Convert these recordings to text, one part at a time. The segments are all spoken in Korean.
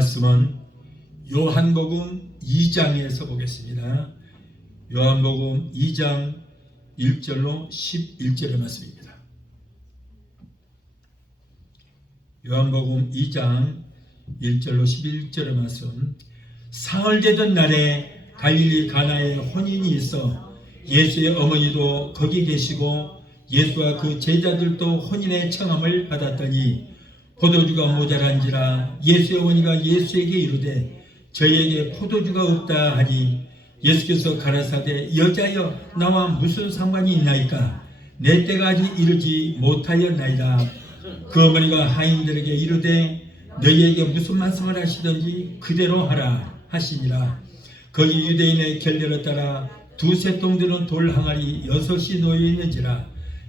말씀은 요한복음 2장에서 보겠습니다. 요한복음 2장 1절로 11절의 말씀입니다. 요한복음 2장 1절로 11절의 말씀. 사흘 되던 날에 갈릴리 가나에 혼인이 있어 예수의 어머니도 거기 계시고 예수와 그 제자들도 혼인의 청함을 받았더니 포도주가 모자란지라 예수의 어머니가 예수에게 이르되 저희에게 포도주가 없다 하니 예수께서 가라사대 여자여 나와 무슨 상관이 있나이까 내 때가 아직 이르지 못하였나이다. 그 어머니가 하인들에게 이르되 너희에게 무슨 말씀을 하시든지 그대로 하라 하시니라. 거기 유대인의 결례를 따라 두세 똥 되는 돌 항아리 6이 놓여 있는지라.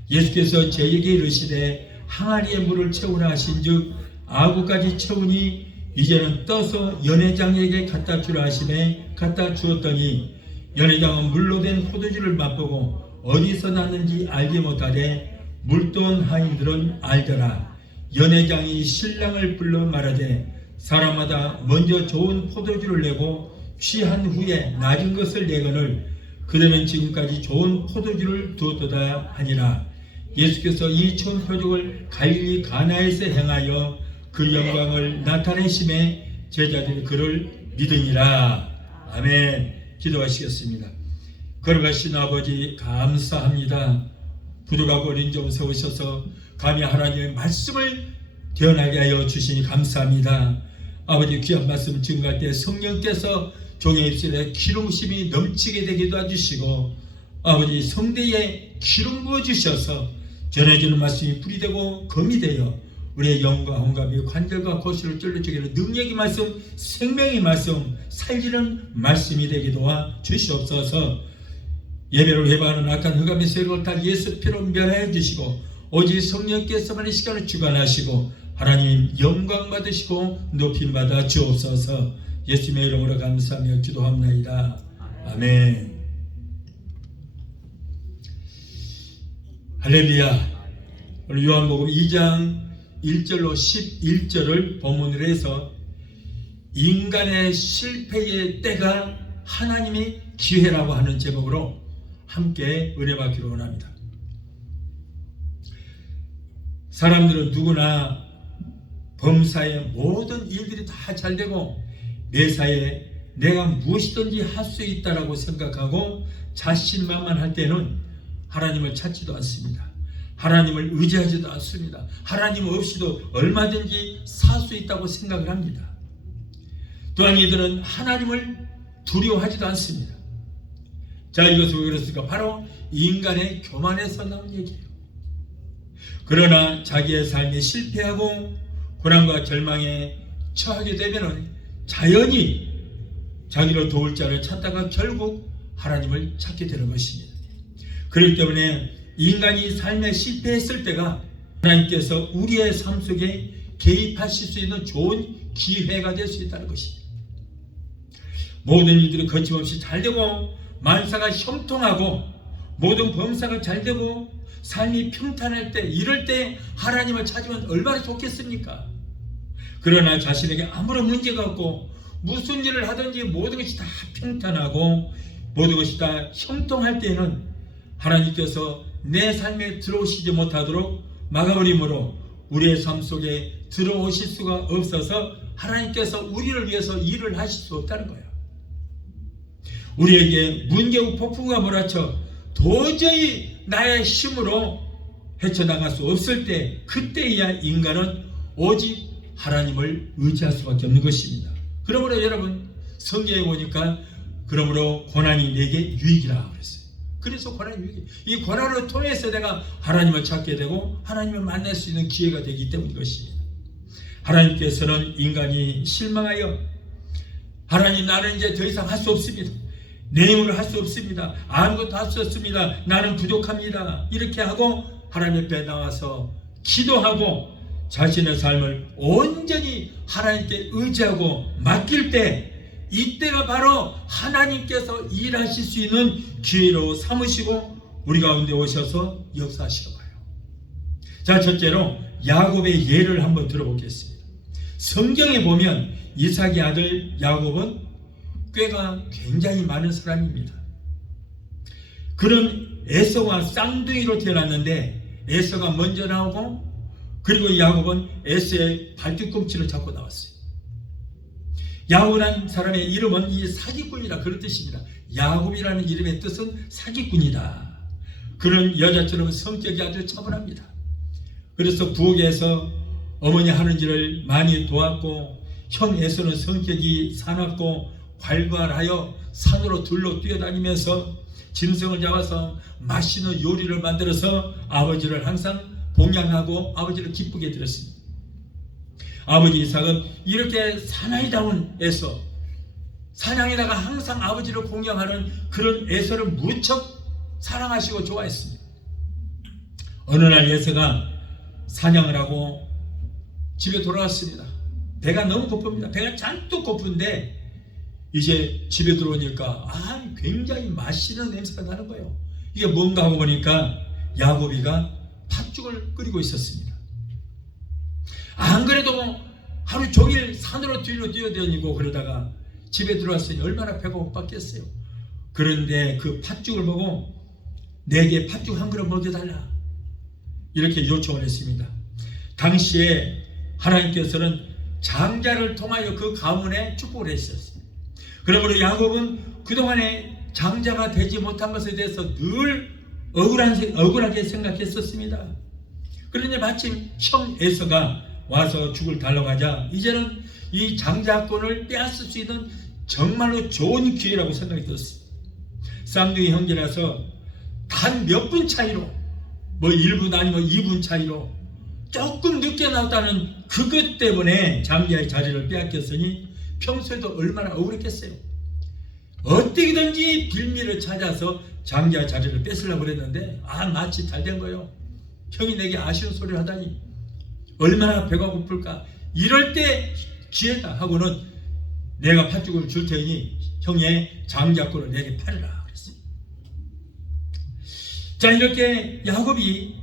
예수께서 저에게 이르시되 항아리에 물을 채우라 하신즉 아구까지 채우니 이제는 떠서 연회장에게 갖다 주라 하시매 갖다 주었더니 연회장은 물로 된 포도주를 맛보고 어디서 났는지 알지 못하되 물도온 하인들은 알더라. 연회장이 신랑을 불러 말하되 사람마다 먼저 좋은 포도주를 내고 취한 후에 낮은 것을 내거늘 그대는 지금까지 좋은 포도주를 두었도다 하니라. 예수께서 이 처음 표적을 갈릴리 가나에서 행하여 그 영광을 나타내심에 제자들이 그를 믿으니라. 아멘. 기도하시겠습니다. 걸어가신 아버지 감사합니다. 부족하고 어린 점 세우셔서 감히 하나님의 말씀을 태어나게 하여 주시니 감사합니다. 아버지 귀한 말씀 증거할 때 성령께서 종의 입술에 기름심이 넘치게 되기도 해주시고 아버지 성대에 기름 부어주셔서 전해주는 말씀이 불이 되고 검이 되어 우리의 영과 혼갑이 관절과 고시를 찔러주게 하는 능력의 말씀, 생명의 말씀, 살리는 말씀이 되기도 주시옵소서. 예배를 회방하는 악한 흑암의 세력을 다 예수 피로 멸하여 주시고 오직 성령께서만의 시간을 주관하시고 하나님 영광 받으시고 높임 받아 주옵소서. 예수님의 이름으로 감사하며 기도합나이다. 아멘. 할렐루야. 오늘 요한복음 2장 1절로 11절을 본문으로 해서 인간의 실패의 때가 하나님의 기회라고 하는 제목으로 함께 은혜 받기를 원합니다. 사람들은 누구나 범사의 모든 일들이 다 잘되고 매사에 내가 무엇이든지 할 수 있다라고 생각하고 자신만만할 때는 하나님을 찾지도 않습니다. 하나님을 의지하지도 않습니다. 하나님 없이도 얼마든지 살 수 있다고 생각을 합니다. 또한 이들은 하나님을 두려워하지도 않습니다. 자, 이것은 왜 그렇습니까? 바로 인간의 교만에서 나온 얘기예요. 그러나 자기의 삶에 실패하고 고난과 절망에 처하게 되면은 자연히 자기를 도울 자를 찾다가 결국 하나님을 찾게 되는 것입니다. 그렇기 때문에 인간이 삶에 실패했을 때가 하나님께서 우리의 삶 속에 개입하실 수 있는 좋은 기회가 될 수 있다는 것입니다. 모든 일들이 거침없이 잘되고 만사가 형통하고 모든 범사가 잘되고 삶이 평탄할 때 이럴 때 하나님을 찾으면 얼마나 좋겠습니까? 그러나 자신에게 아무런 문제가 없고 무슨 일을 하든지 모든 것이 다 평탄하고 모든 것이 다 형통할 때는 하나님께서 내 삶에 들어오시지 못하도록 막아버림으로 우리의 삶 속에 들어오실 수가 없어서 하나님께서 우리를 위해서 일을 하실 수 없다는 거예요. 우리에게 문제와 폭풍과 몰아쳐 도저히 나의 힘으로 헤쳐나갈 수 없을 때 그때야 인간은 오직 하나님을 의지할 수밖에 없는 것입니다. 그러므로 여러분 성경에 보니까 그러므로 고난이 내게 유익이라 그랬어요. 그래서 고난이 유익이에요. 이 고난을 통해서 내가 하나님을 찾게 되고 하나님을 만날 수 있는 기회가 되기 때문인 것입니다. 하나님께서는 인간이 실망하여 하나님 나는 이제 더 이상 할 수 없습니다. 내 힘으로 할 수 없습니다. 아무것도 할 수 없습니다. 나는 부족합니다. 이렇게 하고 하나님 앞에 나와서 기도하고 자신의 삶을 온전히 하나님께 의지하고 맡길 때 이때가 바로 하나님께서 일하실 수 있는 기회로 삼으시고 우리 가운데 오셔서 역사하시는 거예요. 자, 첫째로 야곱의 예를 한번 들어보겠습니다. 성경에 보면 이삭의 아들 야곱은 꾀가 굉장히 많은 사람입니다. 그런 에서와 쌍둥이로 태어났는데 에서가 먼저 나오고 그리고 야곱은 에서의 발뒤꿈치를 잡고 나왔어요. 야곱이라는 사람의 이름은 이 사기꾼이라 그런 뜻입니다. 야곱이라는 이름의 뜻은 사기꾼이다. 그런 여자처럼 성격이 아주 차분합니다. 그래서 부엌에서 어머니 하는 일을 많이 도왔고 형 에서는 성격이 사납고 활발하여 산으로 둘러 뛰어다니면서 짐승을 잡아서 맛있는 요리를 만들어서 아버지를 항상 봉양하고 아버지를 기쁘게 해드렸습니다. 아버지 이삭은 이렇게 사나이다운 에서, 사냥에다가 항상 아버지를 공경하는 그런 에서를 무척 사랑하시고 좋아했습니다. 어느 날 에서가 사냥을 하고 집에 돌아왔습니다. 배가 너무 고픕니다. 배가 잔뜩 고픈데 이제 집에 들어오니까 굉장히 맛있는 냄새가 나는 거예요. 이게 뭔가 하고 보니까 야곱이가 팥죽을 끓이고 있었습니다. 안 그래도 하루 종일 산으로 뒤로 뛰어다니고 그러다가 집에 들어왔으니 얼마나 배가 고팠겠어요. 그런데 그 팥죽을 보고 내게 팥죽 한 그릇 먹여달라 이렇게 요청을 했습니다. 당시에 하나님께서는 장자를 통하여 그 가문에 축복을 했었습니다. 그러므로 야곱은 그동안에 장자가 되지 못한 것에 대해서 늘 억울하게 생각했었습니다. 그런데 마침 형 에서가 와서 죽을 달라고 하자 이제는 이 장자권을 빼앗을 수 있는 정말로 좋은 기회라고 생각이 들었습니다. 쌍둥이 형제라서 단 몇 분 차이로 1분 아니면 2분 차이로 조금 늦게 나왔다는 그것 때문에 장자의 자리를 빼앗겼으니 평소에도 얼마나 억울했겠어요. 어떻게든지 빌미를 찾아서 장자 자리를 뺏으려고 그랬는데 마치 잘 된 거예요. 형이 내게 아쉬운 소리를 하다니 얼마나 배가 고플까. 이럴 때 기회다 하고는 내가 팥죽을 줄 테니 형의 장자권을 내게 팔으라 그랬어요. 자, 이렇게 야곱이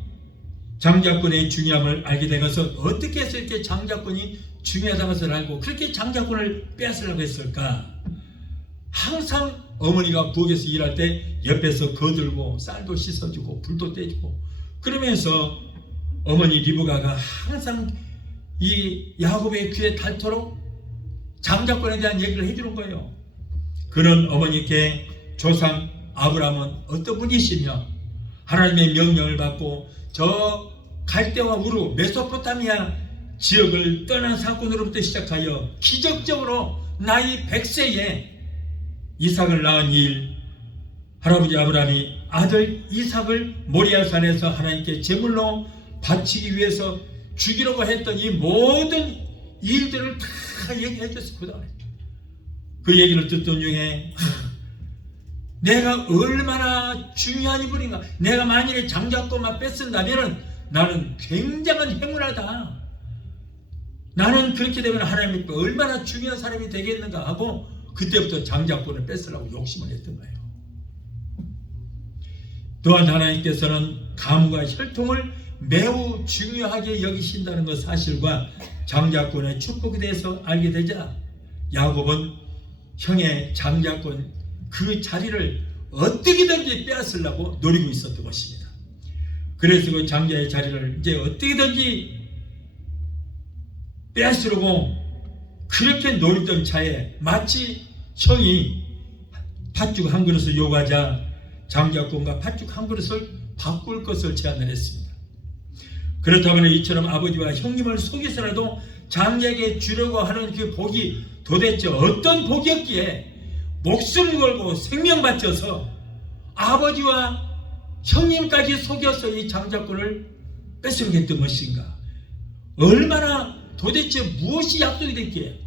장자권의 중요함을 알게 되면서 어떻게 해서 이렇게 장자권이 중요하다는 것을 알고 그렇게 장자권을 빼앗으려고 했을까. 항상 어머니가 부엌에서 일할 때 옆에서 거들고 쌀도 씻어주고 불도 떼주고 그러면서 어머니 리브가가 항상 이 야곱의 귀에 닳도록 장자권에 대한 얘기를 해주는 거예요. 그는 어머니께 조상 아브라함은 어떤 분이시며 하나님의 명령을 받고 저 갈대와 우루 메소포타미아 지역을 떠난 사건으로부터 시작하여 기적적으로 나이 100세에 이삭을 낳은 일, 할아버지 아브라함이 아들 이삭을 모리아산에서 하나님께 제물로 바치기 위해서 죽이려고 했던 이 모든 일들을 다 얘기해 줬어요. 그동안에 그 얘기를 듣던 중에 내가 얼마나 중요한 인물인가. 내가 만일에 장자권만 뺏은다면 나는 굉장한 행운하다. 나는 그렇게 되면 하나님이 얼마나 중요한 사람이 되겠는가 하고 그때부터 장자권을 뺏으려고 욕심을 했던 거예요. 또한 하나님께서는 가문과 혈통을 매우 중요하게 여기신다는 것 사실과 장자권의 축복에 대해서 알게 되자 야곱은 형의 장자권 그 자리를 어떻게든지 빼앗으려고 노리고 있었던 것입니다. 그래서 그 장자의 자리를 이제 어떻게든지 빼앗으려고 그렇게 노리던 차에 마치 형이 팥죽 한 그릇을 요구하자 장자권과 팥죽 한 그릇을 바꿀 것을 제안을 했습니다. 그렇다면 이처럼 아버지와 형님을 속여서라도 장자에게 주려고 하는 그 복이 도대체 어떤 복이었기에 목숨 걸고 생명 바쳐서 아버지와 형님까지 속여서 이 장자권을 뺏어오겠던 것인가. 얼마나 도대체 무엇이 약속이 됐기에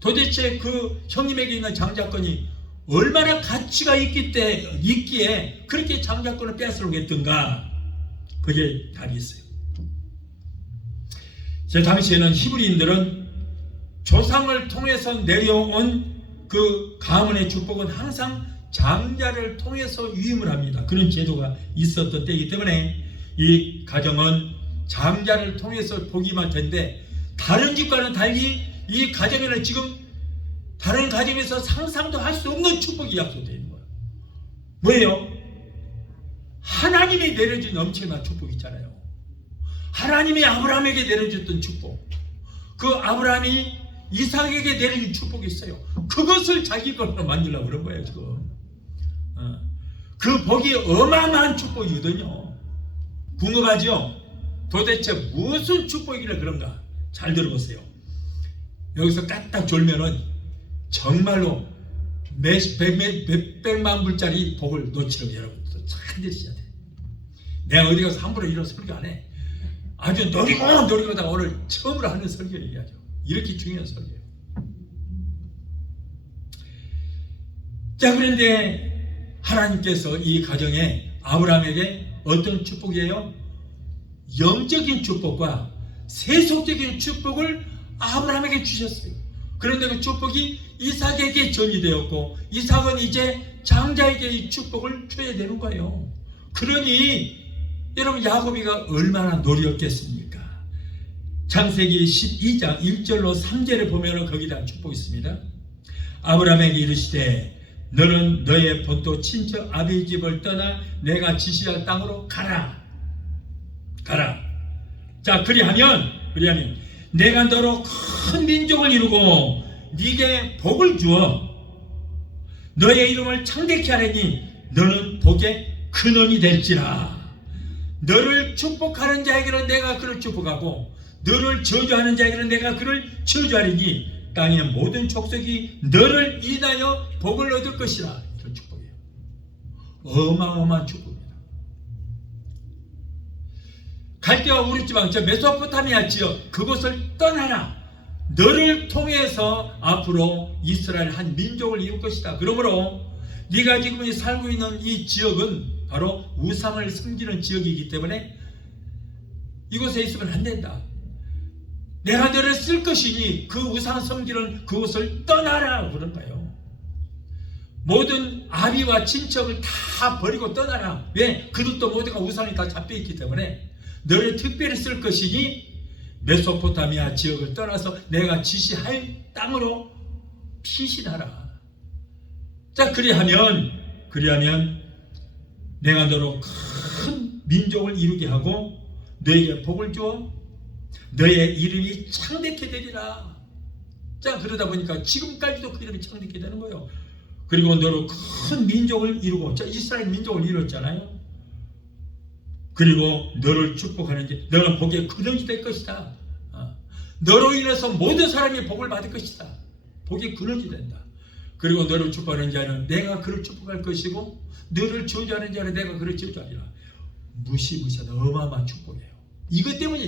도대체 그 형님에게 있는 장자권이 얼마나 가치가 있기에 그렇게 장자권을 빼앗으려고 했던가. 그게 답이 있어요. 제 당시에는 히브리인들은 조상을 통해서 내려온 그 가문의 축복은 항상 장자를 통해서 유임을 합니다. 그런 제도가 있었던 때이기 때문에 이 가정은 장자를 통해서 복이 임할 텐데 다른 집과는 달리 이 가정에는 지금 다른 가정에서 상상도 할 수 없는 축복이 약속되어 있는 거예요. 뭐예요? 하나님이 내려준 엄청난 축복이 있잖아요. 하나님이 아브라함에게 내려줬던 축복, 그 아브라함이 이삭에게 내려준 축복이 있어요. 그것을 자기 걸로 만들려고 그런 거예요 지금. 그 복이 어마어마한 축복이거든요. 궁금하죠? 도대체 무슨 축복이길래 그런가? 잘 들어보세요. 여기서 까딱 졸면은 정말로 몇백만 불짜리 복을 놓치려고 여러분도 잘 들으셔야 돼. 내가 어디 가서 함부로 이런 설교 안 해. 아주 노리고다가 오늘 처음으로 하는 설교 얘기하죠. 이렇게 중요한 설교예요. 자, 그런데 하나님께서 이 가정에 아브라함에게 어떤 축복이에요? 영적인 축복과 세속적인 축복을 아브라함에게 주셨어요. 그런데 그 축복이 이삭에게 전이되었고, 이삭은 이제 장자에게 이 축복을 줘야 되는 거예요. 그러니 여러분, 야곱이가 얼마나 노력했겠습니까? 창세기 12장 1절로 3절에 보면 거기에 대한 축복이 있습니다. 아브라함에게 이르시되 너는 너의 본토 친척 아비의 집을 떠나 내가 지시할 땅으로 가라. 자, 그리하면 내가 너로 큰 민족을 이루고 네게 복을 주어 너의 이름을 창대케 하려니 너는 복의 근원이 될지라. 너를 축복하는 자에게는 내가 그를 축복하고 너를 저주하는 자에게는 내가 그를 저주하리니 땅의 모든 족속이 너를 인하여 복을 얻을 것이라. 이런 축복이에요. 어마어마한 축복입니다. 갈대와 우르지방 저 메소포타미아 지역 그곳을 떠나라. 너를 통해서 앞으로 이스라엘 한 민족을 이룰 것이다. 그러므로 네가 지금 살고 있는 이 지역은 바로 우상을 섬기는 지역이기 때문에 이곳에 있으면 안 된다. 내가 너를 쓸 것이니 그 우상 섬기는 그곳을 떠나라 그런 거예요. 모든 아비와 친척을 다 버리고 떠나라. 왜? 그들도 모두가 우상이 다 잡혀있기 때문에 너를 특별히 쓸 것이니 메소포타미아 지역을 떠나서 내가 지시할 땅으로 피신하라. 자, 그리하면 내가 너로 큰 민족을 이루게 하고 너에게 복을 주어 너의 이름이 창대케 되리라. 자, 그러다 보니까 지금까지도 그 이름이 창대케 되는 거예요. 그리고 너로 큰 민족을 이루고, 자, 이스라엘 민족을 이뤘잖아요. 그리고 너를 축복하는 자, 너는 복의 근원이 될 것이다. 너로 인해서 모든 사람이 복을 받을 것이다. 복의 근원이 된다. 그리고 너를 축복하는 자는 내가 그를 축복할 것이고 너를 저주하는 자는 내가 그를 저주하리라. 무시무시하다 어마어마한 축복이에요. 이것 때문에.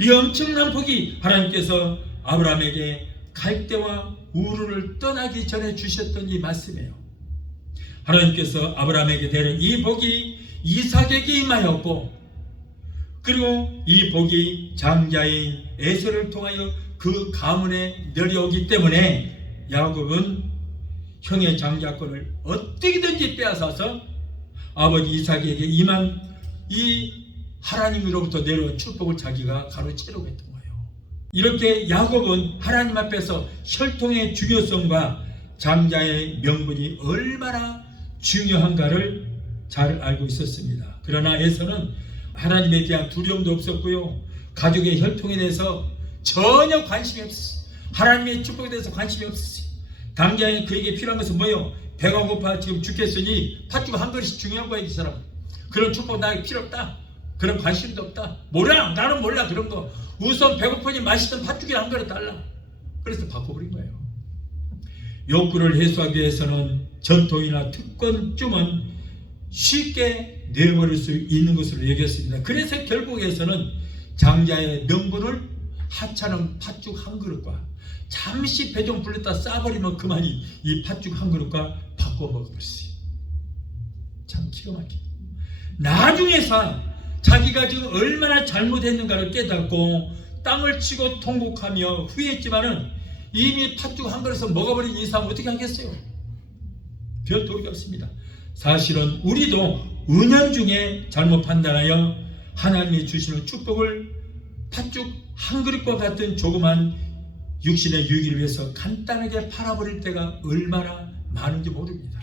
이 엄청난 복이 하나님께서 아브라함에게 갈대와 우르를 떠나기 전에 주셨던 이 말씀이에요. 하나님께서 아브라함에게 대는 이 복이 이삭에게 임하였고, 그리고 이 복이 장자인 에서를 통하여 그 가문에 내려오기 때문에 야곱은 형의 장자권을 어떻게든지 빼앗아서 아버지 이삭에게 임한 이 하나님으로부터 내려온 축복을 자기가 가로채려고 했던 거예요. 이렇게 야곱은 하나님 앞에서 혈통의 중요성과 장자의 명분이 얼마나 중요한가를 잘 알고 있었습니다. 그러나 에서는 하나님에 대한 두려움도 없었고요, 가족의 혈통에 대해서 전혀 관심이 없었어요. 하나님의 축복에 대해서 관심이 없었어요. 당장에 그에게 필요한 것은 뭐예요? 배가 고파 지금 죽겠으니 팥죽 한 그릇이 중요한 거야. 이 사람은 그런 축복 나에게 필요 없다. 그런 관심도 없다. 몰라, 나는 몰라 그런 거. 우선 배고프니 맛있던 팥죽이 한 그릇 달라. 그래서 바꿔버린 거예요. 욕구를 해소하기 위해서는 전통이나 특권쯤은 쉽게 내버릴 수 있는 것으로 여겼습니다. 그래서 결국에서는 장자의 명분을 하찮은 팥죽 한 그릇과 잠시 배 좀 불렸다 싸버리면 그만이 이 팥죽 한 그릇과 바꿔 먹어버렸어요. 참 기가 막히다. 나중에서 자기가 지금 얼마나 잘못했는가를 깨닫고 땅을 치고 통곡하며 후회했지만은 이미 팥죽 한 그릇을 먹어버린 이상 어떻게 하겠어요? 별 도움이 없습니다. 사실은 우리도 은연중에 잘못 판단하여 하나님이 주시는 축복을 팥죽 한 그릇과 같은 조그만 육신의 유익을 위해서 간단하게 팔아버릴 때가 얼마나 많은지 모릅니다.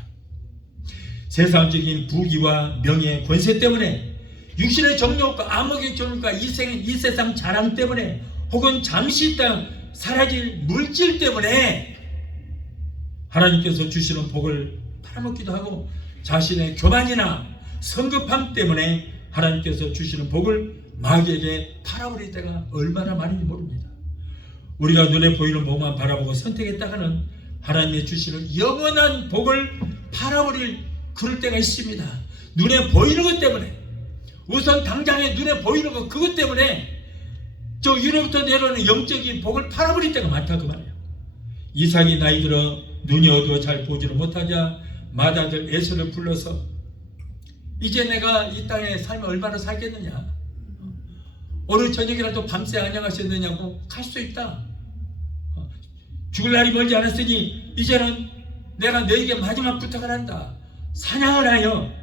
세상적인 부귀와 명예, 권세 때문에, 육신의 정욕과 암흑의 정욕과 이 세상 자랑 때문에, 혹은 잠시 있다 사라질 물질 때문에 하나님께서 주시는 복을 팔아먹기도 하고, 자신의 교만이나 성급함 때문에 하나님께서 주시는 복을 마귀에게 팔아버릴 때가 얼마나 많은지 모릅니다. 우리가 눈에 보이는 복만 바라보고 선택했다가는 하나님의 주시는 영원한 복을 팔아버릴 그럴 때가 있습니다. 눈에 보이는 것 때문에, 우선 당장에 눈에 보이는 것 그것 때문에 저 위로부터 내려오는 영적인 복을 팔아버릴 때가 많다 그 말이에요. 이삭이 나이 들어 눈이 어두워 잘 보지를 못하자 맏아들 에서를 불러서 이제 내가 이 땅에 살면 얼마나 살겠느냐, 오늘 저녁이라도 밤새 안녕하셨느냐고, 갈 수 있다, 죽을 날이 멀지 않았으니 이제는 내가 너에게 마지막 부탁을 한다. 사냥을 하여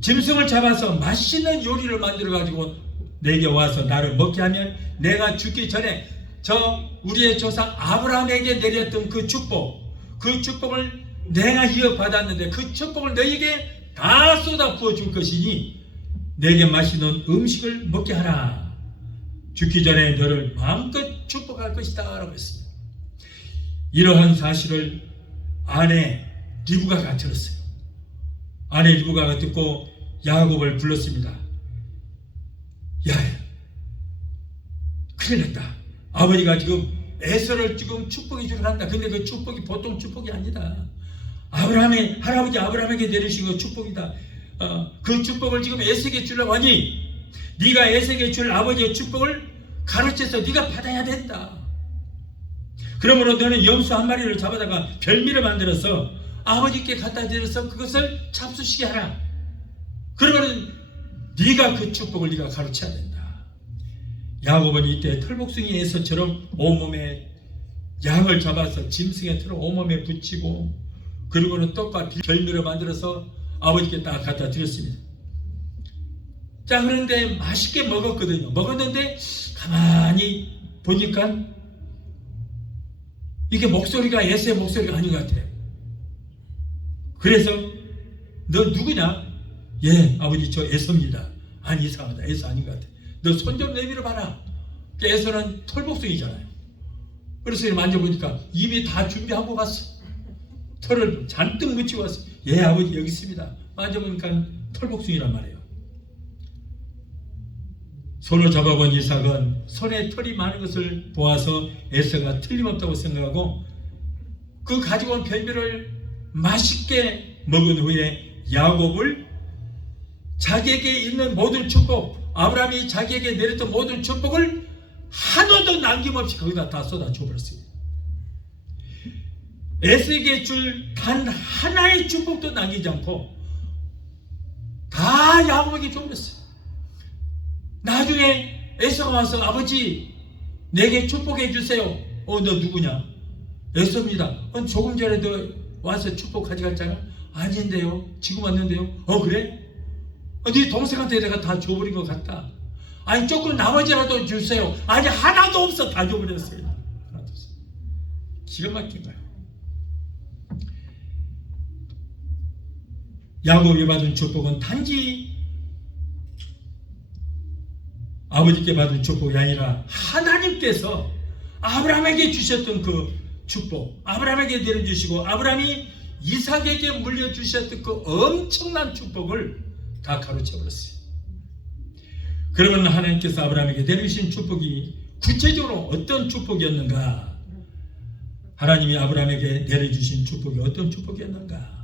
짐승을 잡아서 맛있는 요리를 만들어 가지고 내게 와서 나를 먹게 하면 내가 죽기 전에 저 우리의 조상 아브라함에게 내렸던 그 축복을 내가 이어받았는데 그 축복을 너에게 다 쏟아 부어 줄 것이니 내게 맛있는 음식을 먹게 하라. 죽기 전에 너를 마음껏 축복할 것이다 라고 했습니다. 이러한 사실을 아내 리브가가 들었어요. 아내 리브가가 듣고 야곱을 불렀습니다. 야, 큰일 났다. 아버지가 지금 에서를 지금 축복해 주러 간다. 근데 그 축복이 보통 축복이 아니다. 아브라함의 할아버지 아브라함에게 내리신 그 축복이다. 그 축복을 지금 에서에게 주려고 하니 네가 에서에게 줄 아버지의 축복을 가르쳐서 네가 받아야 된다. 그러므로 너는 염소 한 마리를 잡아다가 별미를 만들어서 아버지께 갖다 드려서 그것을 잡수시게 하라. 그러면 네가 그 축복을 네가 가르쳐야 된다. 야곱은 이때 털복숭이 에서처럼 온몸에 양을 잡아서 짐승의 털을 온몸에 붙이고 그리고는 떡과 별미를 만들어서 아버지께 딱 갖다 드렸습니다. 자, 그런데 맛있게 먹었거든요. 먹었는데 가만히 보니까 이게 목소리가 에서의 목소리가 아닌 것 같아요. 그래서 너 누구냐? 예, 아버지 저 에서입니다. 아니, 이상하다. 에서 아닌 것 같아. 너 손 좀 내밀어 봐라. 에서는 털복숭이잖아요. 그래서 만져보니까 입이 다 준비하고 갔어. 털을 잔뜩 묻히고 왔어. 예, 아버지 여기 있습니다. 만져보니까 털복숭이란 말이에요. 손을 잡아본 이삭은 손에 털이 많은 것을 보아서 에서가 틀림없다고 생각하고 그 가지고 온 별미를 맛있게 먹은 후에 야곱을 자기에게 있는 모든 축복, 아브라함이 자기에게 내렸던 모든 축복을 하나도 남김없이 거기다 다 쏟아줘 버렸습니다. 에서에게 줄 단 하나의 축복도 남기지 않고 다 야곱에게 줘버렸어요. 나중에 에서가 와서 아버지 내게 축복해 주세요. 너 누구냐? 에서입니다. 조금 전에 너 와서 축복 가져갔잖아. 아닌데요. 지금 왔는데요. 그래? 네 동생한테 내가 다 줘버린 것 같다. 아니 조금 나머지라도 주세요. 아니 하나도 없어. 다 줘버렸어요. 하나도 없어. 기가 막힌 거예요. 야곱이 받은 축복은 단지 아버지께 받은 축복이 아니라 하나님께서 아브라함에게 주셨던 그 축복, 아브라함에게 내려주시고 아브라함이 이삭에게 물려주셨던 그 엄청난 축복을 다 가로채버렸어요. 그러면 하나님께서 아브라함에게 내려주신 축복이 구체적으로 어떤 축복이었는가? 하나님이 아브라함에게 내려주신 축복이 어떤 축복이었는가?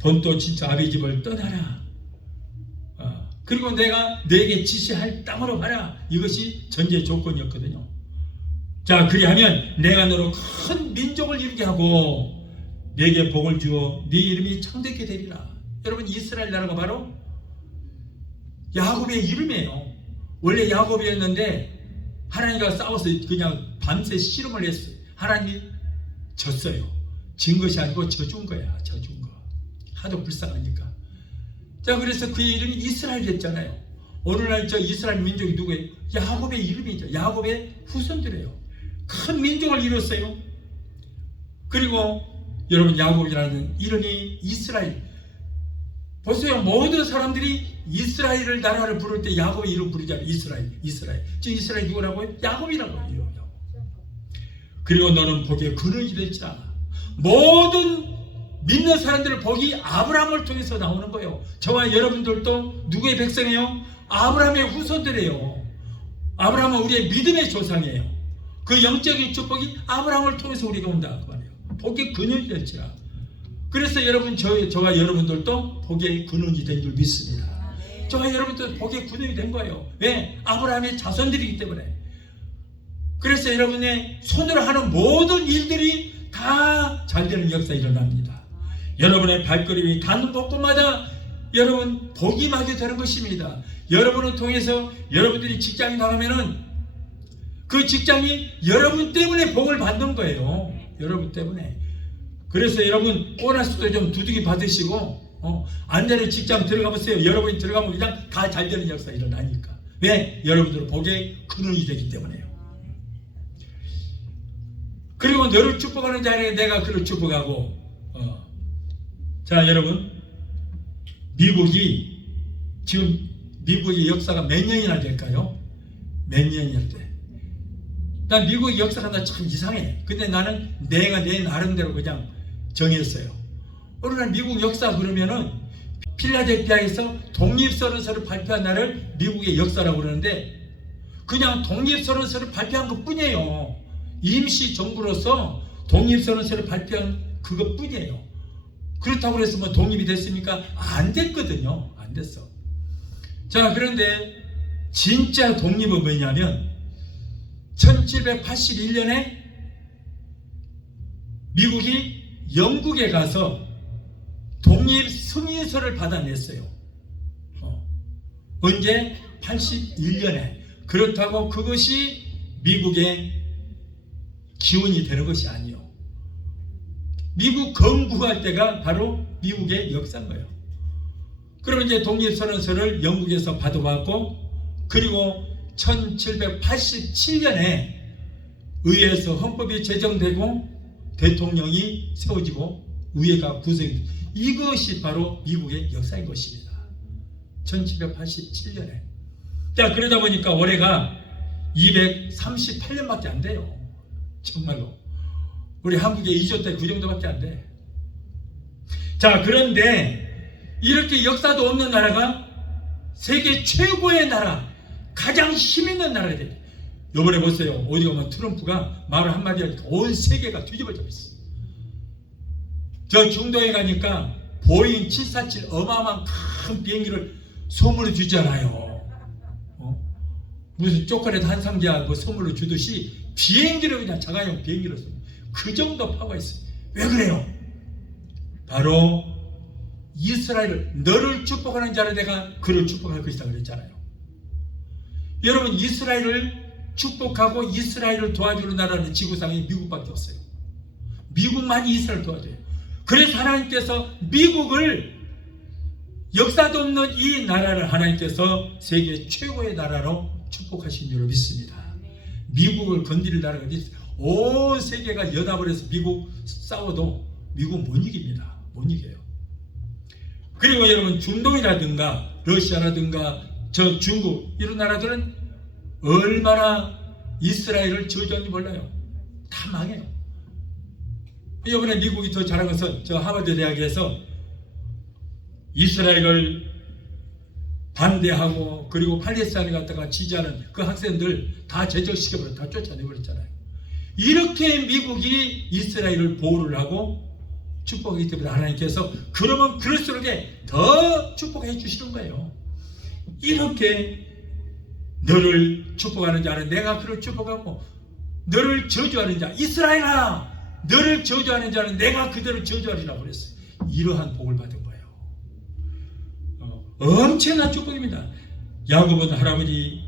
돈도 진짜 아비 집을 떠나라. 그리고 내가 너에게 지시할 땅으로 가라. 이것이 전제 조건이었거든요. 자, 그리하면 내가 너로 큰 민족을 이루게 하고 내게 복을 주어 네 이름이 창대케 되리라. 여러분, 이스라엘 나라가 바로 야곱의 이름이에요. 원래 야곱이었는데 하나님과 싸워서 그냥 밤새 씨름을 했어요. 하나님이 졌어요. 진 것이 아니고 져준 거야. 져준 거. 하도 불쌍하니까. 자, 그래서 그의 이름이 이스라엘 됐잖아요. 오늘날 저 이스라엘 민족이 누구예요? 야곱의 이름이죠. 야곱의 후손들이에요. 큰 민족을 이뤘어요. 그리고 여러분, 야곱이라는 이름이 이스라엘. 보세요. 모든 사람들이 이스라엘을 나라를 부를 때 야곱의 이름 부르잖아요. 이스라엘. 저 이스라엘 누구라고요? 야곱이라고 해요. 그리고 너는 복의 근원이 될지라. 모든 믿는 사람들의 복이 아브라함을 통해서 나오는 거예요. 저와 여러분들도 누구의 백성이에요? 아브라함의 후손들이에요. 아브라함은 우리의 믿음의 조상이에요. 그 영적인 축복이 아브라함을 통해서 우리가 온다 그 말이에요. 복의 근원이 될지라. 그래서 여러분, 저와 여러분들도 복의 근원이 된 줄 믿습니다. 저와 여러분도 복의 근원이 된 거예요. 왜? 아브라함의 자손들이기 때문에. 그래서 여러분의 손으로 하는 모든 일들이 다 잘되는 역사가 일어납니다. 여러분의 발걸음이 닿는 곳곳마다 여러분 복이 마게 되는 것입니다. 여러분을 통해서 여러분들이 직장에 나가면은 그 직장이 여러분 때문에 복을 받는 거예요. 여러분 때문에. 그래서 여러분 보너스 도 좀 두둑이 받으시고 안 되는 직장 들어가 보세요. 여러분이 들어가면 그냥 다 잘되는 역사가 일어나니까. 왜? 여러분들은 복의 근원이 되기 때문에요. 그리고 너를 축복하는 자리에 내가 그를 축복하고. 자, 여러분, 지금 미국의 역사가 몇 년이나 될까요? 몇 년이나 돼? 난 미국의 역사가 나 참 이상해. 근데 나는 내가 내 나름대로 그냥 정했어요. 오늘날 미국 역사 그러면은 필라델피아에서 독립선언서를 발표한 날을 미국의 역사라고 그러는데 그냥 독립선언서를 발표한 것 뿐이에요. 임시 정부로서 독립선언서를 발표한 그것 뿐이에요. 그렇다고 해서 뭐 독립이 됐습니까? 안 됐거든요. 안 됐어. 자, 그런데 진짜 독립은 뭐냐면 1781년에 미국이 영국에 가서 독립 승인서를 받아냈어요. 언제? 81년에. 그렇다고 그것이 미국의 기원이 되는 것이 아니에요. 미국 건국할 때가 바로 미국의 역사인 거예요. 그러면 이제 독립선언서를 영국에서 받아왔고, 그리고 1787년에 의회에서 헌법이 제정되고 대통령이 세워지고 의회가 구성이, 이것이 바로 미국의 역사인 것입니다. 1787년에. 자, 그러다 보니까 올해가 238년밖에 안 돼요. 정말로. 우리 한국의 2조 때 그 정도밖에 안 돼. 자, 그런데 이렇게 역사도 없는 나라가 세계 최고의 나라, 가장 힘 있는 나라가 돼. 요번에 보세요. 어디 가면 트럼프가 말을 한마디 하니까 온 세계가 뒤집어져 있어. 저 중동에 가니까 보잉 747 어마어마한 큰 비행기를 선물로 주잖아요. 무슨 초콜릿 한 상자 뭐 선물로 주듯이 비행기를 그냥 자가용 비행기로 써. 그 정도 파워가 있어요. 왜 그래요? 바로 이스라엘을, 너를 축복하는 자를 내가 그를 축복할 것이다 그랬잖아요. 여러분, 이스라엘을 축복하고 이스라엘을 도와주는 나라는 지구상에 미국밖에 없어요. 미국만이 이스라엘을 도와줘요. 그래서 하나님께서 미국을, 역사도 없는 이 나라를 하나님께서 세계 최고의 나라로 축복하신 줄 믿습니다. 미국을 건드릴 나라가 어디 있어요? 온 세계가 연합을 해서 미국 싸워도 미국 못 이깁니다. 못 이겨요. 그리고 여러분, 중동이라든가 러시아라든가 저 중국 이런 나라들은 얼마나 이스라엘을 저주하는지 몰라요. 다 망해요. 이번에 미국이 더 잘한 것은 저 하버드 대학에서 이스라엘을 반대하고 그리고 팔레스타인을 갖다가 지지하는 그 학생들 다 제적시켜버려, 다 쫓아내버렸잖아요. 이렇게 미국이 이스라엘을 보호를 하고 축복하기 때문에 하나님께서 그러면 그럴수록 더 축복해 주시는 거예요. 이렇게 너를 축복하는 자는 내가 그를 축복하고, 너를 저주하는 자, 이스라엘아, 너를 저주하는 자는 내가 그들을 저주하리라 그랬어요. 이러한 복을 받은 거예요. 엄청난 축복입니다. 야곱은 할아버지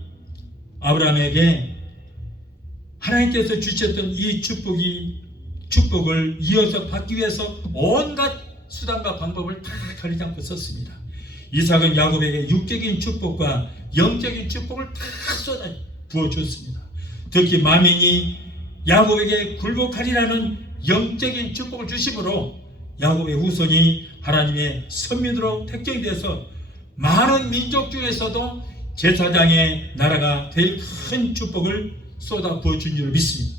아브라함에게 하나님께서 주셨던 이 축복을 이어서 받기 위해서 온갖 수단과 방법을 다 가리지 않고 썼습니다. 이삭은 야곱에게 육적인 축복과 영적인 축복을 다 쏟아 부어줬습니다. 특히 마민이 야곱에게 굴복하리라는 영적인 축복을 주심으로 야곱의 후손이 하나님의 선민으로 택정돼서 많은 민족 중에서도 제사장의 나라가 될 큰 축복을 쏟아 부어준 줄 믿습니다.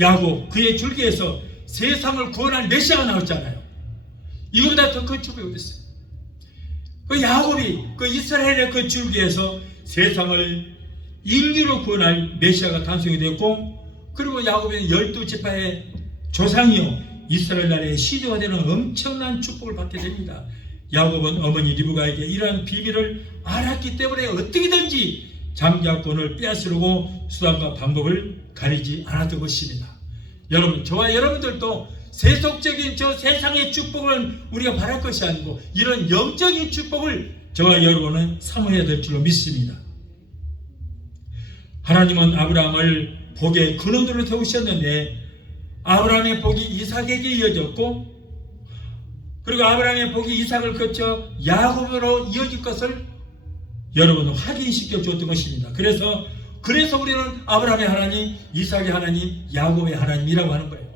야곱 그의 줄기에서 세상을 구원할 메시아가 나왔잖아요. 이거보다 더 큰 축복이 어디 있어요? 그 야곱이 그 이스라엘의 그 줄기에서 세상을 인류로 구원할 메시아가 탄생이 되었고, 그리고 야곱의 12지파의 조상이요 이스라엘 나라의 시조가 되는 엄청난 축복을 받게 됩니다. 야곱은 어머니 리브가에게 이러한 비밀을 알았기 때문에 어떻게든지 장자권을 빼앗으려고 수단과 방법을 가리지 않았던 것입니다. 여러분, 저와 여러분들도 세속적인 저 세상의 축복을 우리가 바랄 것이 아니고 이런 영적인 축복을 저와 여러분은 사모해야 될 줄로 믿습니다. 하나님은 아브라함을 복의 근원으로 세우셨는데 아브라함의 복이 이삭에게 이어졌고, 그리고 아브라함의 복이 이삭을 거쳐 야곱으로 이어질 것을 여러분은 확인시켜 줬던 것입니다. 그래서 우리는 아브라함의 하나님, 이삭의 하나님, 야곱의 하나님이라고 하는 거예요.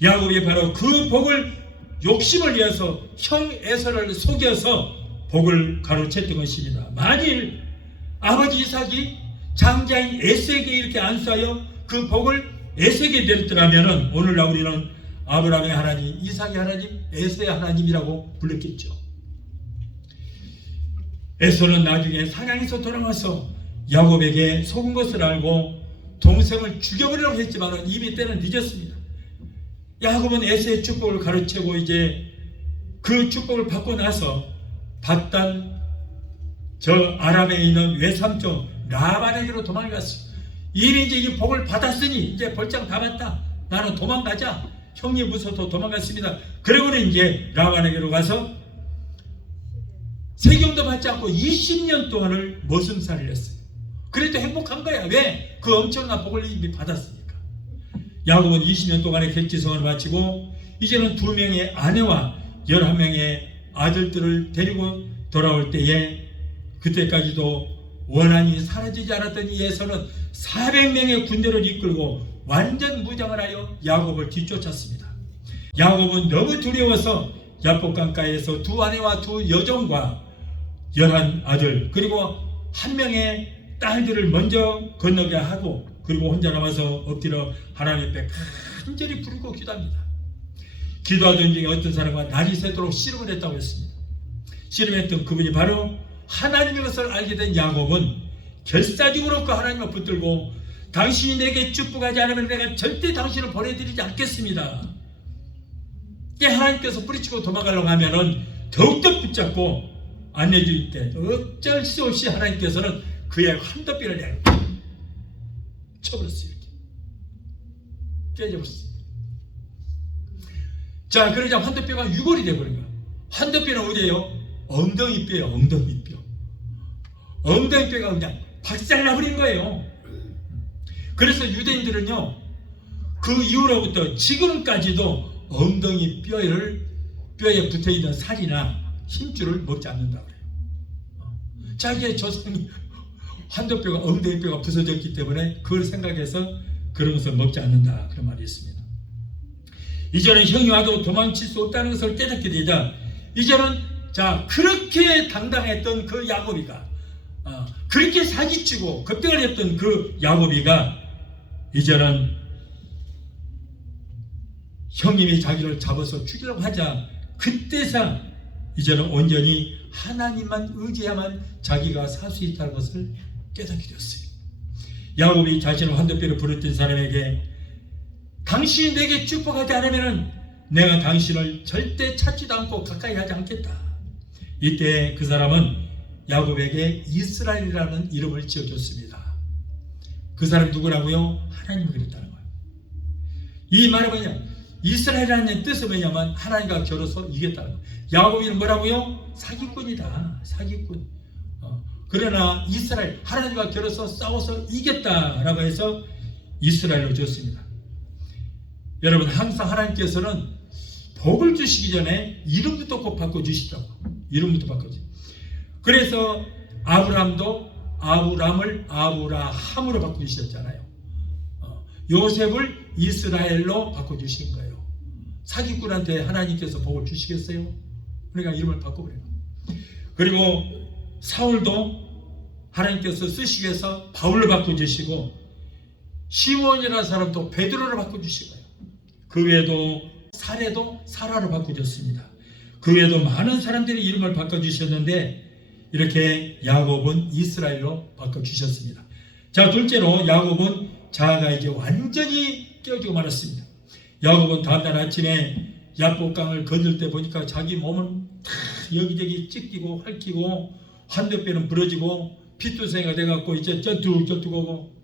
야곱이 바로 그 복을 욕심을 위해서 형 에서를 속여서 복을 가로챘던 것입니다. 만일 아버지 이삭이 장자인 에서에게 이렇게 안수하여 그 복을 에서에게 내렸더라면 오늘날 우리는 아브라함의 하나님, 이삭의 하나님, 에서의 하나님이라고 불렀겠죠. 에서는 나중에 사냥에서 돌아와서 야곱에게 속은 것을 알고 동생을 죽여버리려고 했지만 이미 때는 늦었습니다. 야곱은 에서의 축복을 가로채고 이제 그 축복을 받고 나서 바단 저 아람에 있는 외삼촌 라반에게로 도망갔어요. 이미 이제 이 복을 받았으니 이제 벌장 다 받다, 나는 도망가자. 형님 무서워서 도망갔습니다. 그리고는 이제 라반에게로 가서 세경도 받지 않고 20년 동안을 머슴살이를 했어요. 그래도 행복한 거야. 왜? 그 엄청난 복을 이미 받았으니까. 야곱은 20년 동안의 객지생활을 마치고 이제는 2명의 아내와 11명의 아들들을 데리고 돌아올 때에 그때까지도 원한이 사라지지 않았던 이 에서는 400명의 군대를 이끌고 완전 무장을 하여 야곱을 뒤쫓았습니다. 야곱은 너무 두려워서 야복강가에서 2 아내와 2 여종과 11아들 그리고 1명의 딸들을 먼저 건너게 하고, 그리고 혼자 남아서 엎드려 하나님 앞에 간절히 부르고 기도합니다. 기도하던 중에 어떤 사람과 날이 새도록 씨름을 했다고 했습니다. 씨름했던 그분이 바로 하나님의 것을 알게 된 야곱은 결사적으로 그 하나님을 붙들고 당신이 내게 축복하지 않으면 내가 절대 당신을 보내드리지 않겠습니다. 하나님께서 뿌리치고 도망가려고 하면은 더욱더 붙잡고 안내주일 때 어쩔 수 없이 하나님께서는 그의 환도뼈를 내가 쳐버렸어요. 깨져버렸어요. 자, 그러자 환도뼈가 유골이 되어버린 거야. 환도뼈는 어디예요? 엉덩이뼈예요. 엉덩이뼈. 엉덩이뼈가 그냥 박살나버린 거예요. 그래서 유대인들은요, 그 이후로부터 지금까지도 엉덩이 뼈에 붙어있는 살이나 힘줄을 먹지 않는다고 그래요. 자기의 조상이 환도뼈가 엉덩이뼈가 부서졌기 때문에 그걸 생각해서 그런 것을 먹지 않는다, 그런 말이 있습니다. 이제는 형이 와도 도망칠 수 없다는 것을 깨닫게 되자 이제는 자, 그렇게 당당했던 그 야곱이가 그렇게 사기치고 겁병을 했던 그 야곱이가 이제는 형님이 자기를 잡아서 죽이려고 하자 그때서 이제는 온전히 하나님만 의지해야만 자기가 살 수 있다는 것을 깨닫게 되었어요. 야곱이 자신의 환도뼈를 부르던 사람에게 당신이 내게 축복하지 않으면 내가 당신을 절대 찾지도 않고 가까이 하지 않겠다. 이때 그 사람은 야곱에게 이스라엘이라는 이름을 지어줬습니다. 그 사람이 누구라고요? 하나님이 그랬다는 거예요. 이 말은 뭐냐? 이스라엘이라는 뜻은 뭐냐면 하나님과 겨뤄서 이겼다는 거예요. 야곱이는 뭐라고요? 사기꾼이다. 사기꾼. 그러나 이스라엘, 하나님과 겨뤄서 싸워서 이겼다라고 해서 이스라엘로 줬습니다. 여러분, 항상 하나님께서는 복을 주시기 전에 이름부터 꼭 바꿔주시더라고. 이름부터 바꿔주시고. 그래서 아브람도 아브람을 아브라함으로 바꿔주셨잖아요. 요셉을 이스라엘로 바꿔주신 거예요. 사기꾼한테 하나님께서 복을 주시겠어요? 그러니까 이름을 바꿔버려요. 그리고 사울도 하나님께서 쓰시기 위해서 바울로 바꿔주시고, 시몬이라는 사람도 베드로로 바꿔주시고요. 그 외에도 사례도 사라로 바꿔줬습니다. 그 외에도 많은 사람들이 이름을 바꿔주셨는데, 이렇게 야곱은 이스라엘로 바꿔주셨습니다. 자, 둘째로 야곱은 자아가 이제 완전히 깨어지고 말았습니다. 야곱은 다음날 아침에 야복강을 건널 때 보니까 자기 몸은 다 여기저기 찢기고 핥히고 환도뼈는 부러지고 피투성이가 돼갖고 이제 쩔뚝쩔뚝하고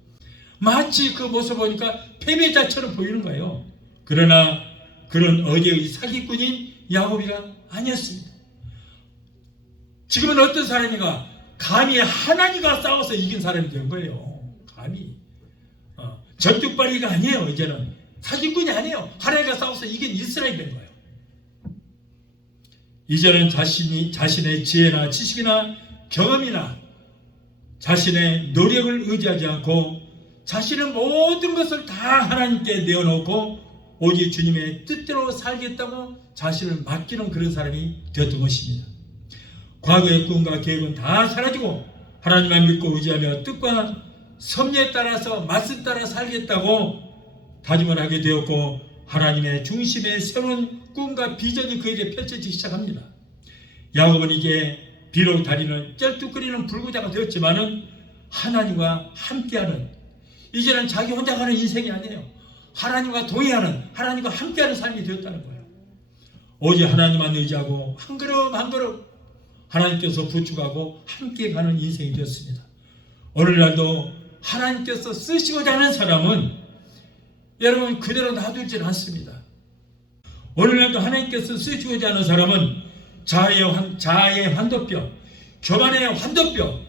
마치 그 모습 보니까 패배자처럼 보이는 거예요. 그러나 그런 어제의 사기꾼인 야곱이가 아니었습니다. 지금은 어떤 사람이가 감히 하나님과 싸워서 이긴 사람이 된 거예요. 감히 전뚝발이가 아니에요. 이제는 사기꾼이 아니에요. 하나님과 싸워서 이긴 이스라엘이 된 거예요. 이제는 자신의 지혜나 지식이나 경험이나 자신의 노력을 의지하지 않고 자신의 모든 것을 다 하나님께 내어놓고 오직 주님의 뜻대로 살겠다고 자신을 맡기는 그런 사람이 되었던 것입니다. 과거의 꿈과 계획은 다 사라지고 하나님만 믿고 의지하며 뜻과 섭리에 따라서 말씀 따라 살겠다고 다짐을 하게 되었고, 하나님의 중심의 새로운 꿈과 비전이 그에게 펼쳐지기 시작합니다. 야곱은 이제 비록 다리는 쩔뚝거리는 불구자가 되었지만은 하나님과 함께하는, 이제는 자기 혼자 가는 인생이 아니에요. 하나님과 동행하는, 하나님과 함께하는 삶이 되었다는 거예요. 오직 하나님만 의지하고 한 걸음 한 걸음 하나님께서 부축하고 함께 가는 인생이 되었습니다. 오늘날도 하나님께서 쓰시고자 하는 사람은 여러분 그대로 놔두질 않습니다. 오늘날도 하나님께서 쓰시고자 하는 사람은 자아의 환도뼈, 교만의 환도뼈,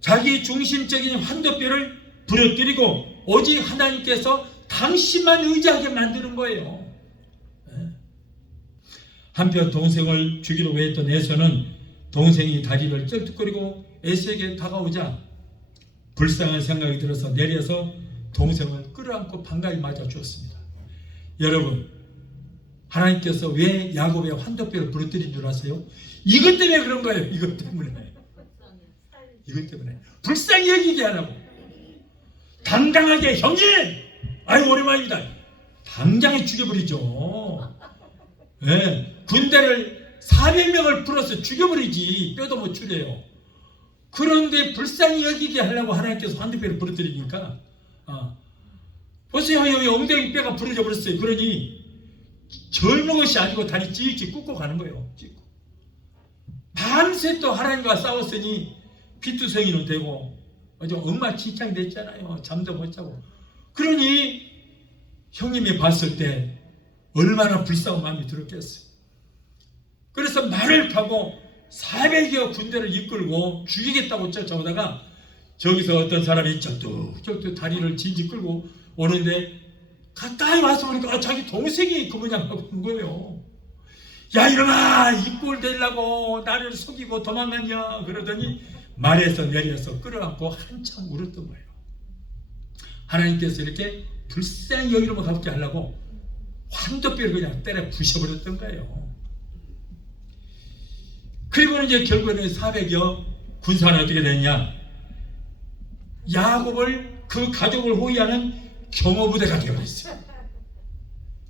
자기 중심적인 환도뼈를 부러뜨리고 오직 하나님께서 당신만 의지하게 만드는 거예요. 한편 동생을 죽이려고 했던 에서는 동생이 다리를 쩔뚝거리고 에서에게 다가오자 불쌍한 생각이 들어서 내려서 동생을 끌어안고 반가이 맞아 주었습니다. 여러분, 하나님께서 왜 야곱의 환도뼈를 부러뜨린 줄 아세요? 이것 때문에 그런 거예요. 이것 때문에. 불쌍히 여기게 하라고. 당당하게, 형님! 아유 오랜만입니다. 당장에 죽여버리죠. 네, 군대를 400명을 풀어서 죽여버리지. 뼈도 못 추려요. 그런데 불쌍히 여기게 하려고 하나님께서 환도뼈를 부러뜨리니까 보세요. 여기 엉덩이 뼈가 부러져 버렸어요. 그러니 젊은 것이 아니고 다리 찌익찌익 굽고 가는 거예요. 찢고. 밤새 또 하나님과 싸웠으니 피투성이는 되고 엄마 지창 됐잖아요. 잠도 못 자고. 그러니 형님이 봤을 때 얼마나 불쌍한 마음이 들었겠어요. 그래서 말을 타고 400여 군대를 이끌고 죽이겠다고 쫓아오다가 저기서 어떤 사람이 쩔뚝 다리를 진지 끌고 오는데 가까이 와서 보니까 자기 동생이 그 모양 하고 있는 거예요. 야 이놈아 이 꼴 되려고 나를 속이고 도망갔냐 그러더니 말에서 내려서 끌어안고 한참 울었던 거예요. 하나님께서 이렇게 불쌍히 여기로만 가볍게 하려고 환도뼈를 그냥 때려 부셔버렸던 거예요. 그리고는 이제 결국에는 400여 군사는 어떻게 됐냐? 야곱을 그 가족을 호위하는 경호부대가 되어버렸어요.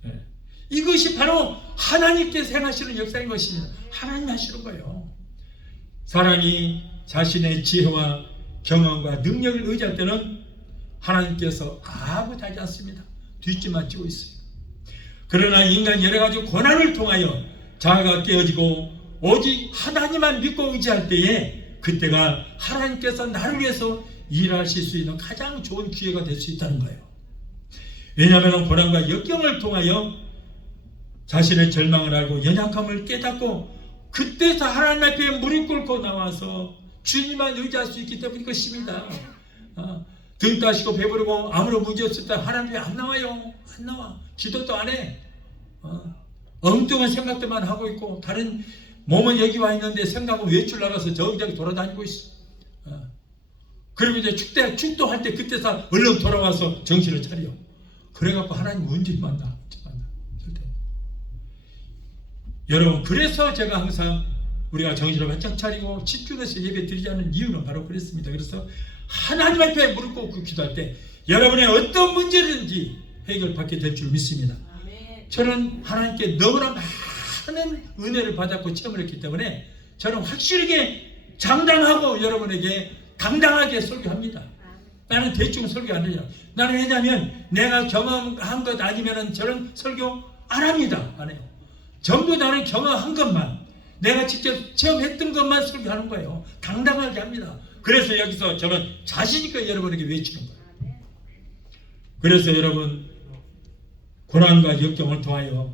네. 이것이 바로 하나님께서 행하시는 역사인 것입니다. 하나님 하시는 거예요. 사람이 자신의 지혜와 경험과 능력을 의지할 때는 하나님께서 아무것도 하지 않습니다. 뒷짐만 지고 있어요. 그러나 인간 여러 가지 고난을 통하여 자아가 깨어지고 오직 하나님만 믿고 의지할 때에 그때가 하나님께서 나를 위해서 일하실 수 있는 가장 좋은 기회가 될 수 있다는 거예요. 왜냐하면 고난과 역경을 통하여 자신의 절망을 알고 연약함을 깨닫고 그때서 하나님 앞에 무릎 꿇고 나와서 주님만 의지할 수 있기 때문인 것입니다. 등 따시고 배부르고 아무런 문제 없을 때 하나님 앞에 안 나와요. 안 나와. 기도도 안 해. 엉뚱한 생각들만 하고 있고 다른 몸은 여기 와 있는데 생각은 외출 나가서 저기저기 돌아다니고 있어. 그리고 이제 축도할 때 그때서 얼른 돌아와서 정신을 차려. 그래갖고 하나님 언제 만나? 절대. 여러분, 그래서 제가 항상 우리가 정신을 바짝 차리고 집중해서 예배 드리자는 이유는 바로 그랬습니다. 그래서 하나님 앞에 무릎 꿇고 기도할 때 여러분의 어떤 문제든지 해결받게 될 줄 믿습니다. 저는 하나님께 너무나 많은 은혜를 받았고 체험을 했기 때문에 저는 확실하게 장담하고 여러분에게 당당하게 설교합니다. 나는 대충 설교 안 해요. 나는 왜냐하면 내가 경험한 것 아니면 저는 설교 안 합니다. 안 해요. 전부 나는 경험한 것만, 내가 직접 체험했던 것만 설교하는 거예요. 당당하게 합니다. 그래서 여기서 저는 자신있게 여러분에게 외치는 거예요. 그래서 여러분, 고난과 역경을 통하여